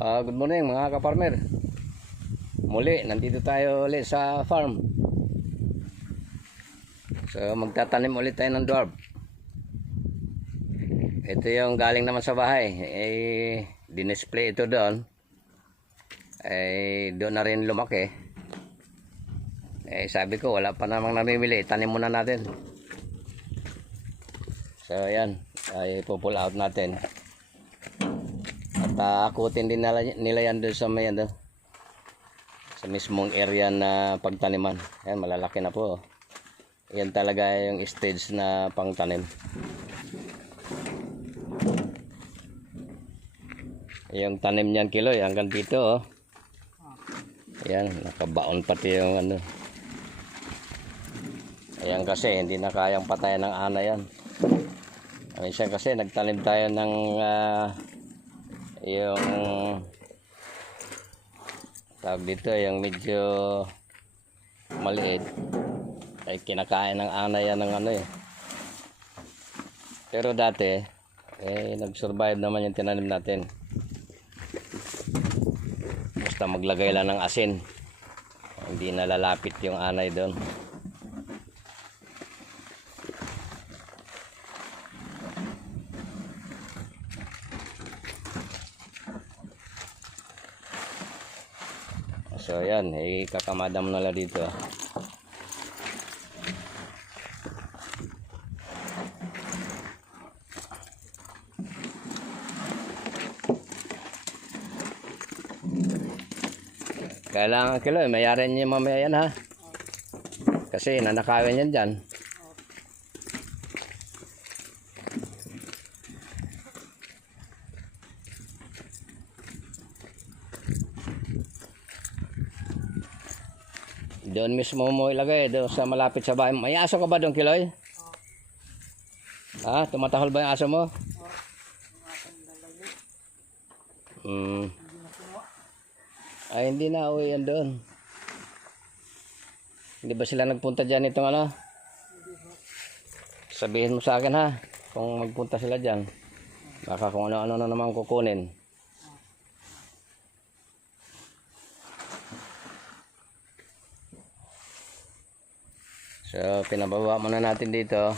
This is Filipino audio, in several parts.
Good morning mga ka-farmer. Muli, nandito tayo ulit sa farm. So magtatanim ulit tayo ng dwarf. Ito yung galing naman sa bahay. Dinisplay ito doon. Doon na rin lumaki. Sabi ko wala pa namang namimili. Tanim muna natin. So ayan, pull out natin. At akutin din nila yan doon sa may sa mismong area na pagtaniman. Ayan, malalaki na po. Yan talaga yung stage na pangtanim. Yung tanim niyan kiloy hanggang dito. Ayan, nakabaon pati yung Ayan kasi hindi na kayang patayan ng ana yan. Minsan kasi nagtanim tayo ng yung tawag dito, yung medyo maliit, ay kinakain ng ana yan ng Pero dati nag-survive naman yung tinanim natin. Basta maglagay lang ng asin, hindi nalalapit yung anay doon. So ayan, kakamadam na lang dito. Kailangan kilo, mayarin niyo mamaya yan ha. Kasi nanakawin yan dyan. Doon mismo mo ilagay, doon sa malapit sa bahay. May aso ka ba doon, Kiloy? Ha? Tumatahol ba yung aso mo? Ay, hindi na uwi yan doon. Hindi ba sila nagpunta dyan itong Sabihin mo sa akin ha, kung magpunta sila dyan. Baka kung ano-ano na naman kukunin. So pinababa muna natin dito.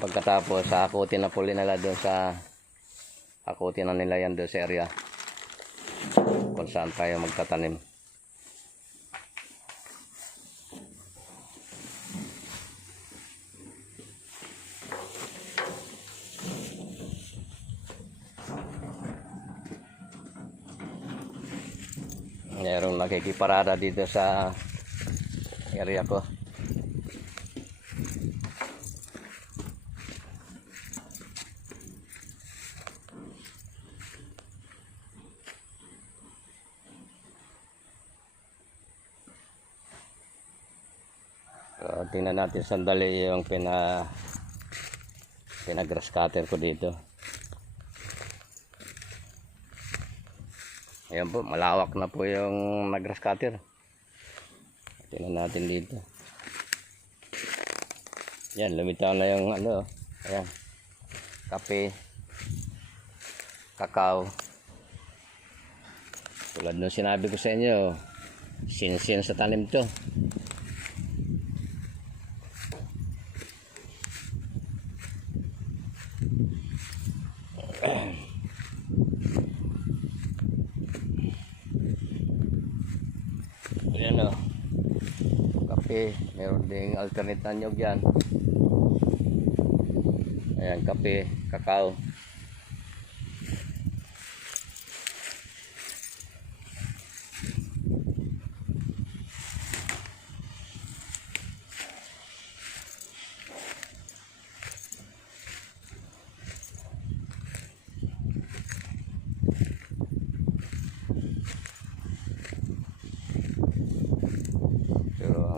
Pagkatapos akutin na puli nila doon sa akutin na nila yan doon sa area kung saan tayo magtatanim. Mayroong nakikiparada dito sa area ko. So, tingnan natin sandali yung grass cutter ko dito. Ayan po, malawak na po yung grass cutter. Tingnan natin dito. Yan, lumitaw na yung ayan, kape, kakao. Tulad nung sinabi ko sa inyo, sinsin sa tanim to. Ayan kape, meron ding alternate na nyog yan. Ayan, kape, kakao.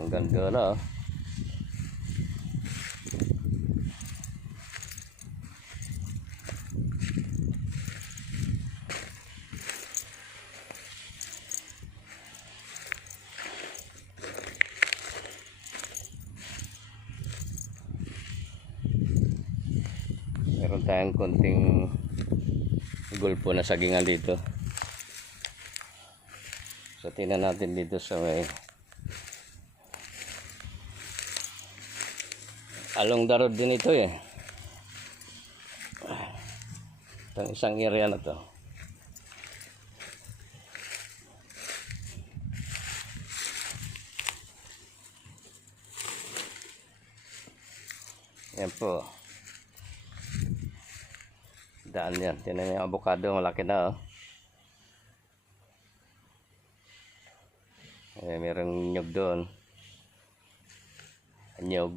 Hanggang doon meron tayong konting gulpo na sagingan dito. So tingnan natin dito sa may Along the road din ito eh. Itong isang area na to. Yan po. Daan yan. Tinan yung avocado. Malaki na oh. Eh, merong nyug doon. Nyug.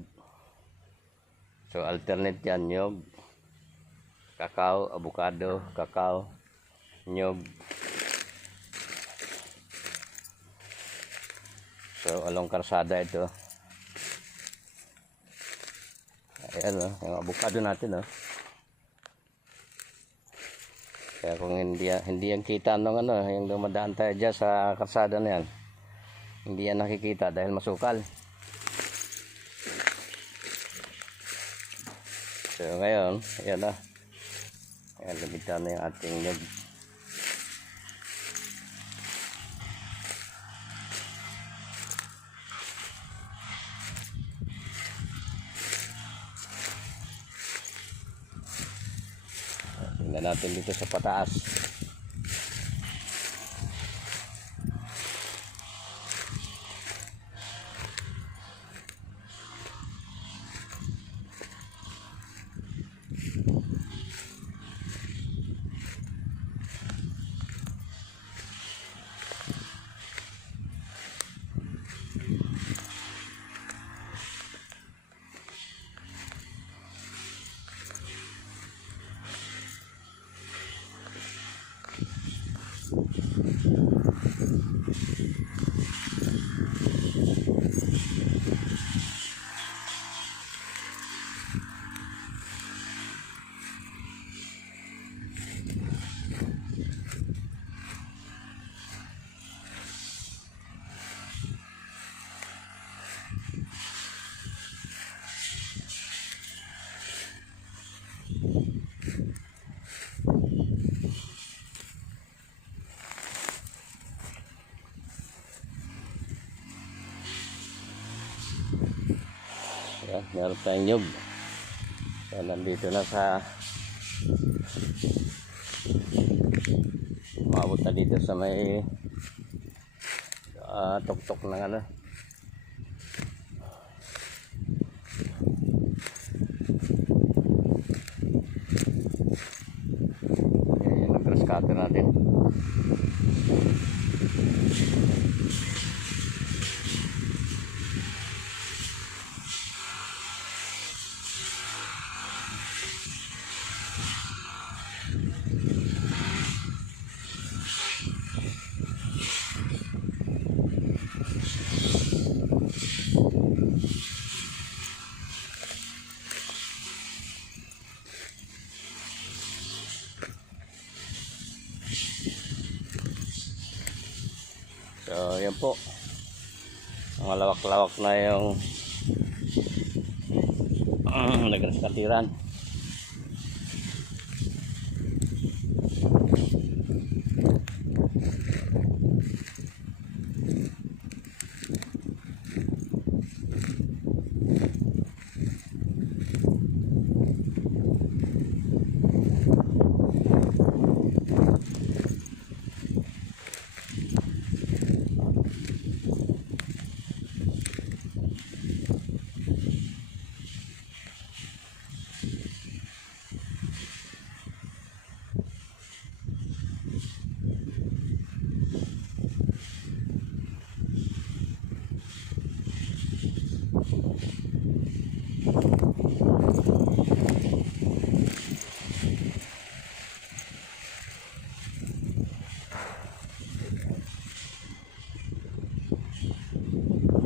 So alternate yan. Nyug. Kakao. Avocado. Kakao. Nyug. So along karsada ito. Ayan o, yung avocado natin o. Kaya kung hindi yan kita nung yung dumadaan tayo dyan sa karsada na yan, hindi yan nakikita dahil masukal. So ngayon, ayan o. Ayan, lumita na yung ating nyug. Tingnan natin dito sa pataas. Ayan, meron tayong nyug. So nandito na sa maabot na dito sa may tuktok ng ano. Ayan yung grass cutter natin. So yan po, mga lawak-lawak na yung nagkatiran.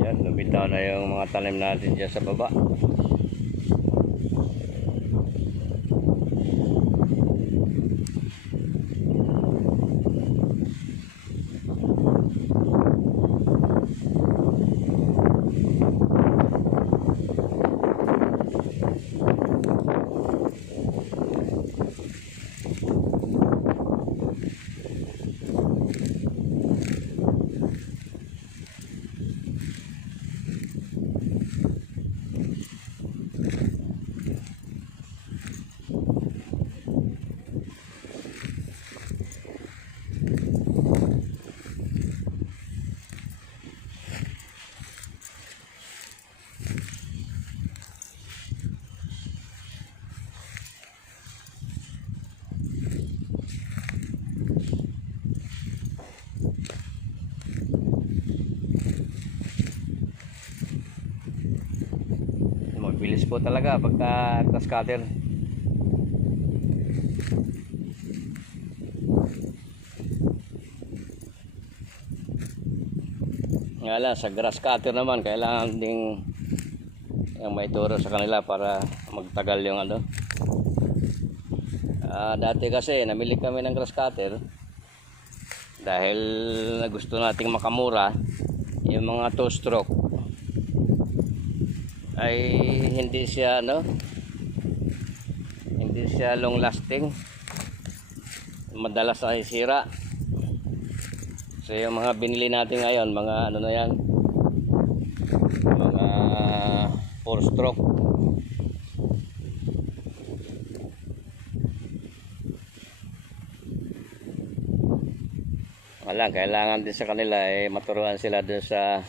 Yan, lumitaw na yung mga tanim natin dyan sa baba. Bilis po talaga pagka grass cutter. Nga lang, sa grass cutter naman kailangan ding yung may turo sa kanila para magtagal yung ano. Dati kasi namili kami ng grass cutter dahil gusto nating makamura. Yung mga 2-stroke ay hindi siya hindi siya long lasting, madalas ay sira. So yung mga binili natin ngayon, mga ano na yan, mga 4-stroke. Kailangan din sa kanila maturuan sila doon sa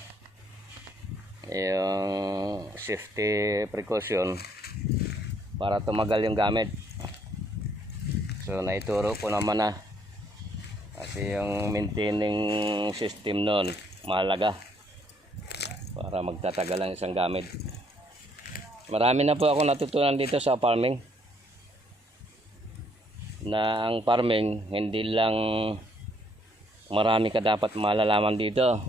yung safety precaution para tumagal yung gamit. So naituro ko naman na kasi yung maintaining system nun mahalaga para magtatagal ang isang gamit. Marami na po ako natutunan dito sa farming, na ang farming hindi lang marami ka dapat malalaman dito.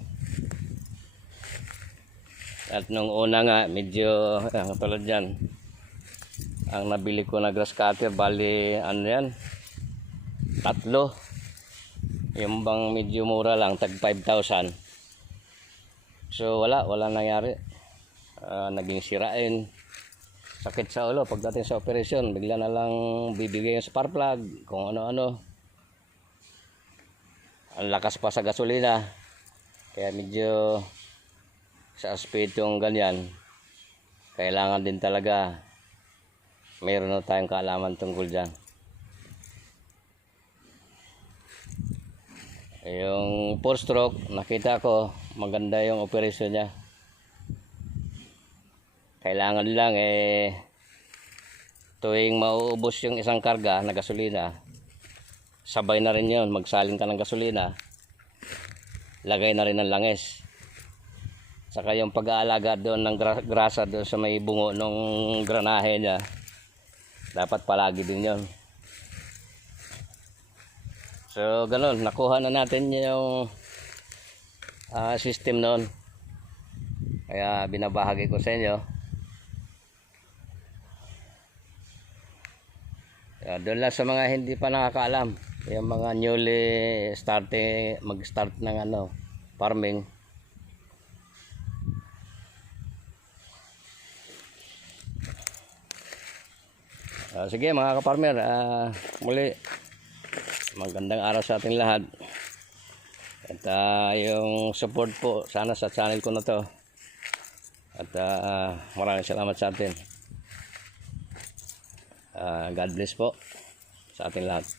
At nung una nga medyo tulad yan, ang nabili ko na grass cutter bali ano yan, 3. Yung bang medyo mura lang, tag 5,000. So wala nangyari. Naging sirain, sakit sa ulo pagdating sa operasyon, bigla na lang bibigay yung spark plug, kung ano-ano. Ang lakas pa sa gasolina, kaya medyo sa aspetong ganyan kailangan din talaga mayroon na tayong kaalaman tungkol dyan. Yung 4-stroke nakita ko maganda yung operasyon niya. Kailangan lang tuwing mauubos yung isang karga na gasolina, sabay na rin yun, magsalin ka ng gasolina, lagay na rin ng langis. Saka yung pag-aalaga doon ng grasa doon sa may bungo ng granahe niya, dapat palagi din yun. So ganun, nakuha na natin yung system noon, kaya binabahagi ko sa inyo. Doon lang sa mga hindi pa nakakaalam, yung mga newly mag-start ng farming. Sige mga ka-farmer, muli magandang araw sa ating lahat. At yung support po sana sa channel ko na to. At maraming salamat sa atin. God bless po sa ating lahat.